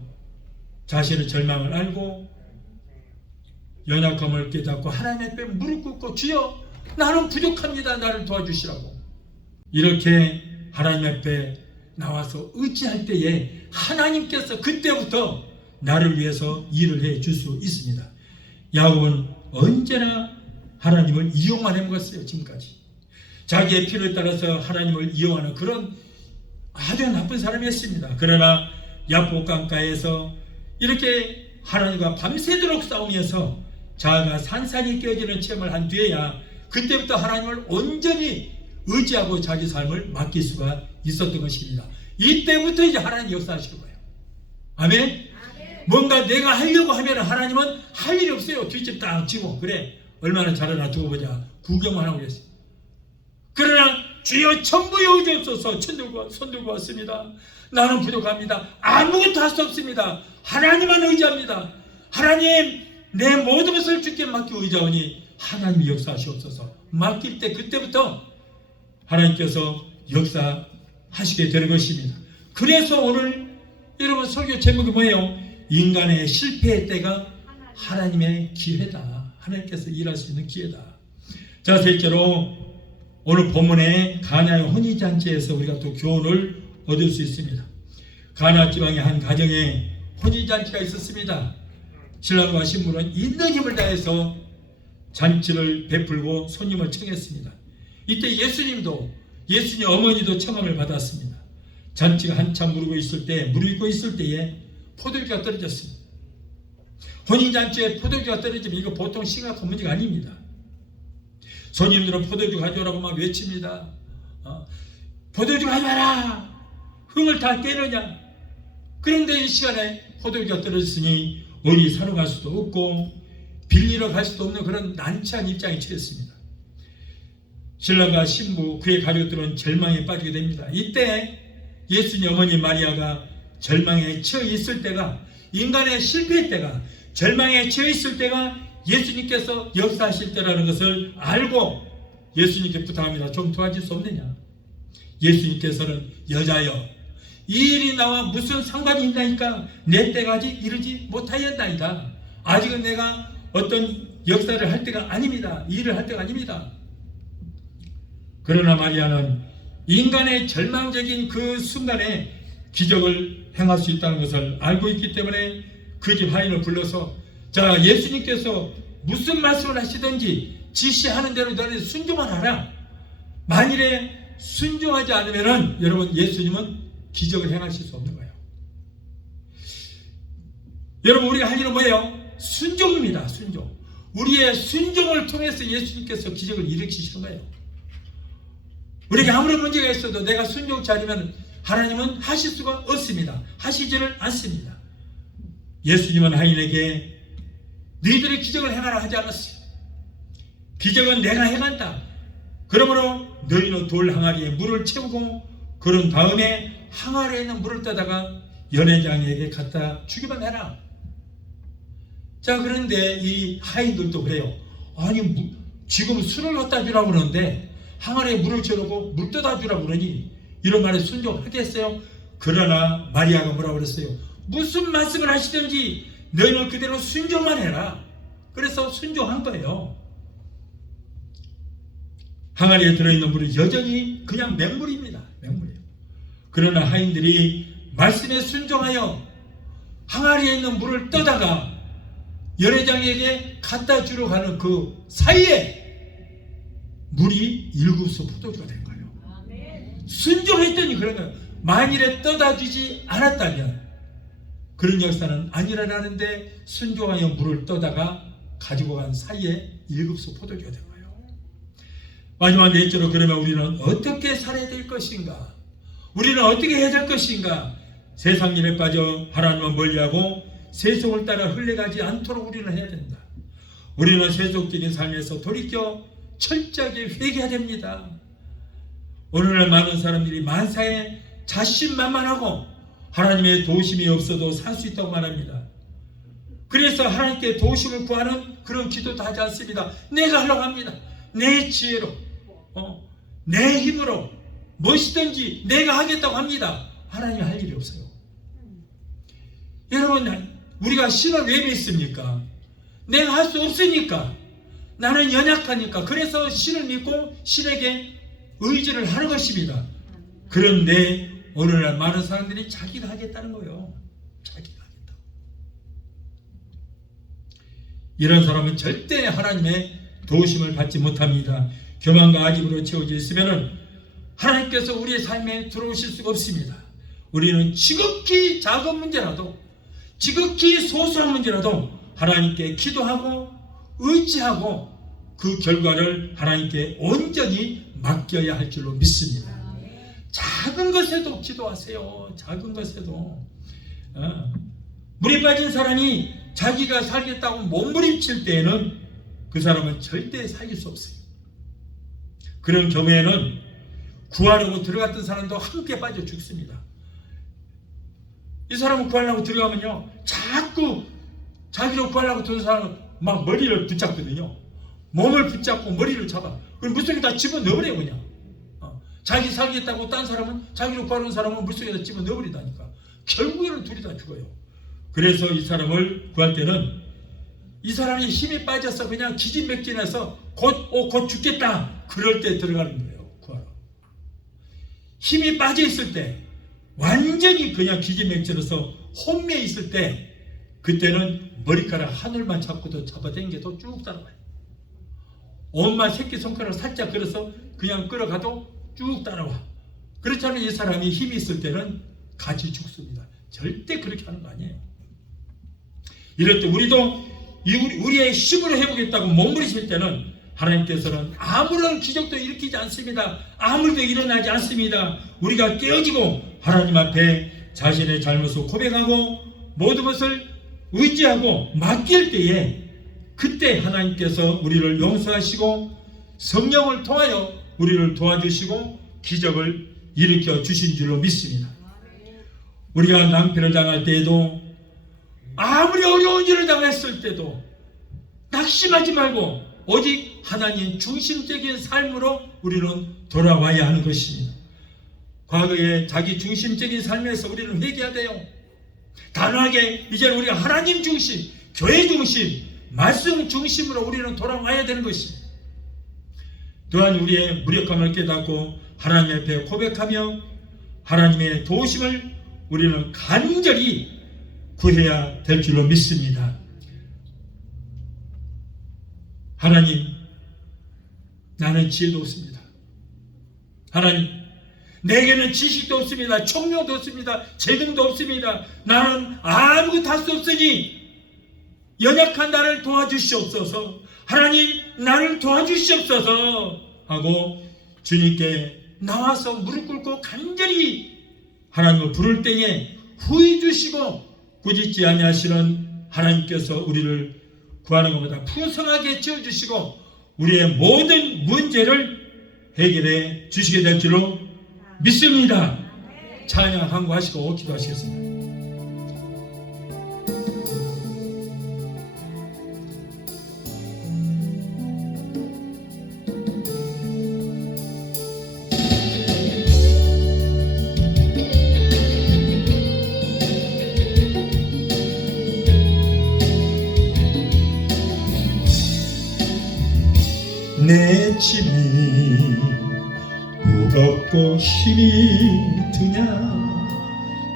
자신의 절망을 알고 연약함을 깨닫고 하나님 앞에 무릎 꿇고 주여 나는 부족합니다. 나를 도와주시라고 이렇게 하나님 앞에 나와서 의지할 때에 하나님께서 그때부터 나를 위해서 일을 해 줄 수 있습니다. 야곱은 언제나 하나님을 이용만 해먹었어요. 지금까지 자기의 필요에 따라서 하나님을 이용하는 그런 아주 나쁜 사람이었습니다. 그러나 야복강가에서 이렇게 하나님과 밤새도록 싸우면서 자아가 산산이 깨어지는 체험을 한 뒤에야 그때부터 하나님을 온전히 의지하고 자기 삶을 맡길 수가 있었던 것입니다. 이때부터 이제 하나님 역사하시는 거예요. 아멘? 뭔가 내가 하려고 하면 하나님은 할 일이 없어요. 뒷집 딱 치고 그래 얼마나 잘하나 두고 보자 구경만 하고 그랬어요. 그러나 주여 천부에 의지없어서 손 들고 왔습니다. 나는 부족합니다. 아무것도 할 수 없습니다. 하나님만 의지합니다. 하나님 내 모든 것을 주께 맡기고 의지하오니 하나님이 역사하시옵소서. 맡길 때 그때부터 하나님께서 역사하시게 되는 것입니다. 그래서 오늘 여러분 설교 제목이 뭐예요? 인간의 실패의 때가 하나님의 기회다. 하나님께서 일할 수 있는 기회다. 자, 셋째로 오늘 본문의 가나의 혼인잔치에서 우리가 또 교훈을 얻을 수 있습니다. 가나 지방의 한 가정에 혼인잔치가 있었습니다. 신랑과 신부는 있는 힘을 다해서 잔치를 베풀고 손님을 청했습니다. 이때 예수님 어머니도 청함을 받았습니다. 잔치가 한참 무르익고 있을 때에 포도주가 떨어졌습니다. 혼인잔치에 포도주가 떨어지면 이거 보통 심각한 문제가 아닙니다. 손님들은 포도주 가져오라고 막 외칩니다. 포도주 가져와라. 흥을 다 깨느냐. 그런데 이 시간에 포도주가 떨어졌으니 어디 사러 갈 수도 없고 빌리러 갈 수도 없는 그런 난처한 입장에 처했습니다. 신랑과 신부 그의 가족들은 절망에 빠지게 됩니다. 이때 예수님 어머니 마리아가 절망에 처해 있을 때가, 인간의 실패의 때가, 절망에 처해 있을 때가 예수님께서 역사하실 때라는 것을 알고 예수님께 부탁합니다. 좀 도와줄 수 없느냐. 예수님께서는 여자여 이 일이 나와 무슨 상관이 있나이까. 내 때까지 이르지 못하였나이다. 아직은 내가 어떤 역사를 할 때가 아닙니다. 일을 할 때가 아닙니다. 그러나 마리아는 인간의 절망적인 그 순간에 기적을 행할 수 있다는 것을 알고 있기 때문에 그 집 하인을 불러서 자, 예수님께서 무슨 말씀을 하시든지 지시하는 대로 너는 순종만 하라. 만일에 순종하지 않으면 여러분 예수님은 기적을 행하실 수 없는 거예요. 여러분 우리가 할 일은 뭐예요? 순종입니다. 순종. 우리의 순종을 통해서 예수님께서 기적을 일으키시는 거예요. 우리에게 아무런 문제가 있어도 내가 순종치 않으면 하나님은 하실 수가 없습니다. 하시지를 않습니다. 예수님은 하인에게 너희들의 기적을 행하라 하지 않았어요. 기적은 내가 행한다. 그러므로 너희는 돌 항아리에 물을 채우고 그런 다음에 항아리에 있는 물을 떠다가 연회장에게 갖다 주기만 해라. 자, 그런데 이 하인들도 그래요. 아니 지금 술을 갖다 주라고 그러는데 항아리에 물을 채우고 물 떠다 주라고 그러니 이런 말에 순종하겠어요? 그러나 마리아가 뭐라고 그랬어요? 무슨 말씀을 하시든지 너희는 그대로 순종만 해라. 그래서 순종한 거예요. 항아리에 들어있는 물은 여전히 그냥 맹물입니다. 맹물이에요. 그러나 하인들이 말씀에 순종하여 항아리에 있는 물을 떠다가 연회장에게 갖다 주러 가는 그 사이에 물이 일급수 포도주가 된 거예요. 순종했더니 그런 거예요. 만일에 떠다 주지 않았다면 그런 역사는 안 일어나는데 순종하여 물을 떠다가 가지고 간 사이에 일급수 포도주가 된 거예요. 마지막 넷째로, 그러면 우리는 어떻게 살아야 될 것인가? 우리는 어떻게 해야 될 것인가? 세상 일에 빠져 하나님을 멀리하고 세속을 따라 흘러가지 않도록 우리는 해야 된다. 우리는 세속적인 삶에서 돌이켜 철저하게 회개해야 됩니다. 오늘날 많은 사람들이 만사에 자신만만하고 하나님의 도우심이 없어도 살 수 있다고 말합니다. 그래서 하나님께 도우심을 구하는 그런 기도도 하지 않습니다. 내가 하려고 합니다. 내 지혜로, 내 힘으로 무엇이든지 내가 하겠다고 합니다. 하나님이 할 일이 없어요. 여러분, 우리가 신을 왜 믿습니까? 내가 할 수 없으니까, 나는 연약하니까, 그래서 신을 믿고 신에게 의지를 하는 것입니다. 그런데 오늘날 많은 사람들이 자기가 하겠다는 거예요. 자기가 하겠다. 이런 사람은 절대 하나님의 도우심을 받지 못합니다. 교만과 악입으로 채워져 있으면 하나님께서 우리의 삶에 들어오실 수가 없습니다. 우리는 지극히 작은 문제라도, 지극히 소소한 문제라도 하나님께 기도하고 의지하고 그 결과를 하나님께 온전히 맡겨야 할 줄로 믿습니다. 작은 것에도 기도하세요. 작은 것에도. 물에 빠진 사람이 자기가 살겠다고 몸부림칠 때에는 그 사람은 절대 살릴 수 없어요. 그런 경우에는 구하려고 들어갔던 사람도 함께 빠져 죽습니다. 이 사람은 구하려고 들어가면요, 자꾸 자기를 구하려고 드는 사람은 막 머리를 붙잡거든요. 몸을 붙잡고 머리를 잡아. 그럼 물속에다 집어넣어버려요. 그냥 자기 살겠다고 딴 사람은, 자기를 구하는 사람은 물속에다 집어넣어버리다니까. 결국에는 둘이 다 죽어요. 그래서 이 사람을 구할 때는 이 사람이 힘이 빠져서 그냥 기진맥진해서 곧 죽겠다, 그럴 때 들어가는 거예요. 구하러. 힘이 빠져 있을 때, 완전히 그냥 기진맥진해서 혼미해 있을 때, 그때는 머리카락 하늘만 잡고도 잡아당겨도 쭉 따라와요. 온만 새끼손가락을 살짝 걸어서 그냥 끌어가도 쭉 따라와. 그렇지 않으면 이 사람이 힘이 있을 때는 같이 죽습니다. 절대 그렇게 하는 거 아니에요. 이럴 때 우리도 우리의 힘으로 해보겠다고 몸부리칠 때는 하나님께서는 아무런 기적도 일으키지 않습니다. 아무 일도 일어나지 않습니다. 우리가 깨어지고 하나님 앞에 자신의 잘못을 고백하고 모든 것을 의지하고 맡길 때에, 그때 하나님께서 우리를 용서하시고 성령을 통하여 우리를 도와주시고 기적을 일으켜 주신 줄로 믿습니다. 우리가 낭패를 당할 때에도, 아무리 어려운 일을 당했을 때도 낙심하지 말고 오직 하나님 중심적인 삶으로 우리는 돌아와야 하는 것입니다. 과거의 자기 중심적인 삶에서 우리는 회개해야 돼요. 단호하게 이제는 우리가 하나님 중심, 교회 중심, 말씀 중심으로 우리는 돌아와야 되는 것입니다. 또한 우리의 무력감을 깨닫고 하나님 앞에 고백하며 하나님의 도우심을 우리는 간절히 구해야 될 줄로 믿습니다. 하나님, 나는 지혜도 없습니다. 하나님, 내게는 지식도 없습니다. 총명도 없습니다. 재능도 없습니다. 나는 아무것도 할 수 없으니 연약한 나를 도와주시옵소서. 하나님, 나를 도와주시옵소서 하고 주님께 나와서 무릎 꿇고 간절히 하나님을 부를 때에 후회 주시고 꾸짖지 아니하시는 하나님께서 우리를 구하는 것보다 풍성하게 채워주시고 우리의 모든 문제를 해결해 주시게 될 줄로 믿습니다. 찬양 한구하시고 기도하시겠습니다. 내 짐이 무겁고 힘이 드냐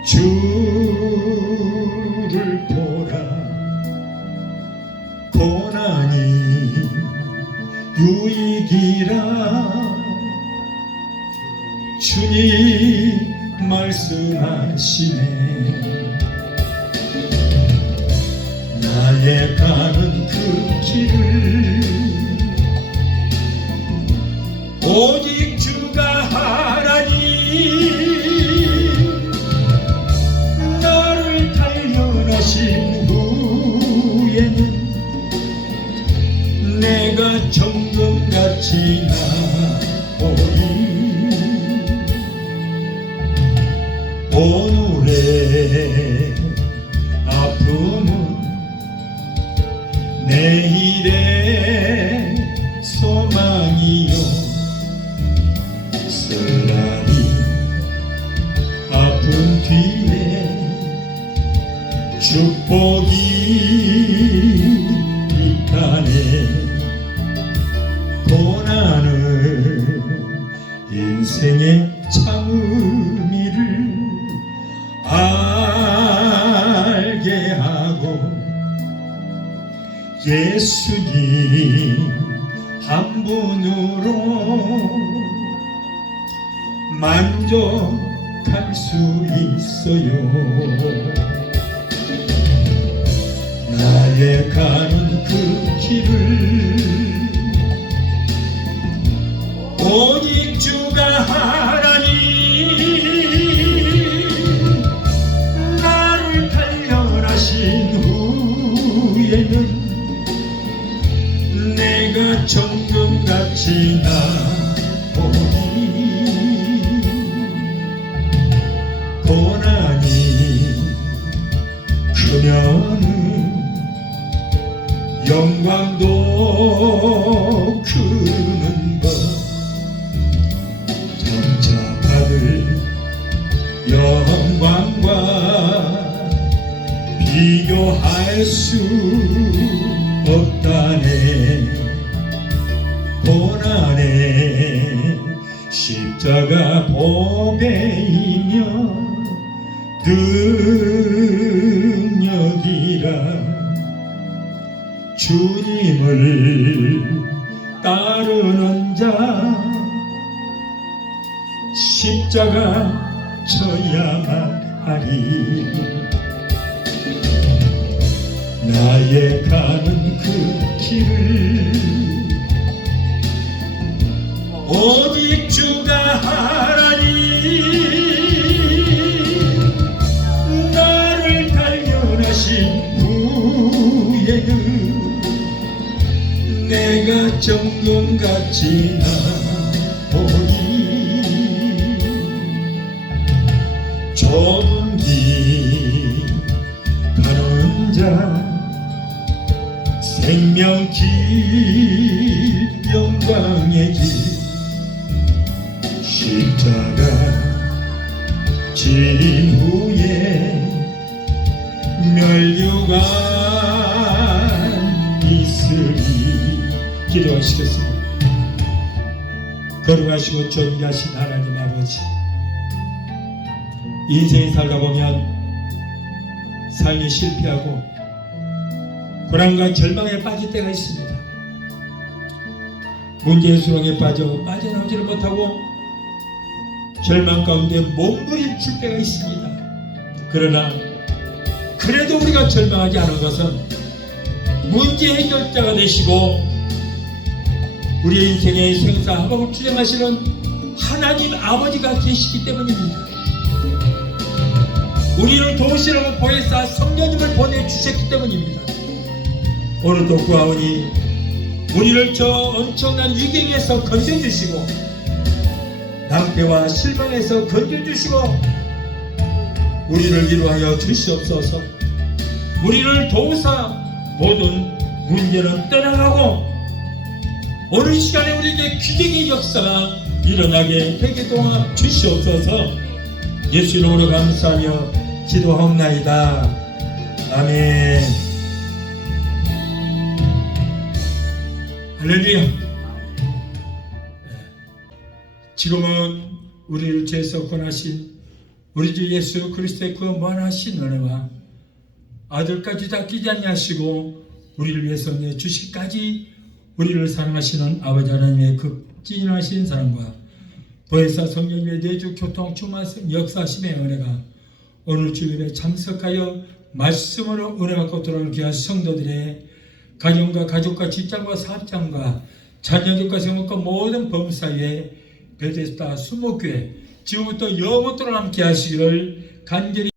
주 주를 보라. 고난이 유익이라 주님 말씀하시네. 나의 가는 그 길을 오직 주가 하라니. 나를 단련하신 후에는 내가 정금같이 나오리. 오늘의 아픔은 내일의 소망이요. 쓰라리 아픔 뒤에 축복이 있다네. 고난을 인생의 참 의미를 알게 하고 예수님 한 분으로 만족할 수 있어요. 나의 가는 그 길을 오직 주가 하라니. 나를 단련하신 후에는 내가 정금같이 나오리. 고난이 크면은 영광도 크는 것. 점차 받을 영광과 비교할 수 없다네. 고난의 십자가 보배이며 능력이라. 주님을 따르는 자 십자가 져야만 하리. 나의 가는 그 길을 오직 주가 하라니. 나를 단련하신 후에는 내가 정금같이 나오리. 좁은 길 가는 자 생명 길 영광의 길. 십자가 진 후에 멸류관 있으리. 기도하시겠습니다. 거룩하시고 존귀하신 하나님 아버지, 인생에 살다 보면 삶이 실패하고 불안과 절망에 빠질 때가 있습니다. 문제의 수렁에 빠져나오지를 못하고 절망 가운데 몸부림칠 때가 있습니다. 그러나 그래도 우리가 절망하지 않은 것은 문제 해결자가 되시고 우리의 인생의 생사하복을 주장하시는 하나님 아버지가 계시기 때문입니다. 우리를 도우시라고 보혜사 성령님을 보내주셨기 때문입니다. 오늘도 구하오니 우리를 저 엄청난 위경에서 건져주시고 낭패와 실망에서 건져주시고 우리를 위로하여 주시옵소서. 우리를 도우사 모든 문제는 떠나가고 오늘 시간에 우리에게 기적의 역사가 일어나게 되게 도와 주시옵소서. 예수 이름으로 감사하며 기도하옵나이다. 아멘. 할렐루야. 지금은 우리를 죄에서 구원하신 우리 주 예수 그리스도의 그 무한하신 은혜와 아들까지 아끼지 아니하시고 우리를 위해서 내주시기까지 우리를 사랑하시는 아버지 하나님의 극진하신 사랑과 보혜사 성령님의 내주 교통 충만성 역사심의 은혜가 오늘 주일에 참석하여 말씀으로 은혜 받고 돌아오는 귀한 성도들의 가정과 가족과 직장과 사업장과 자녀들과 생활과 모든 범사위에 베데스다 수목교회 지금부터 영원토록 함께 하시기를 간절히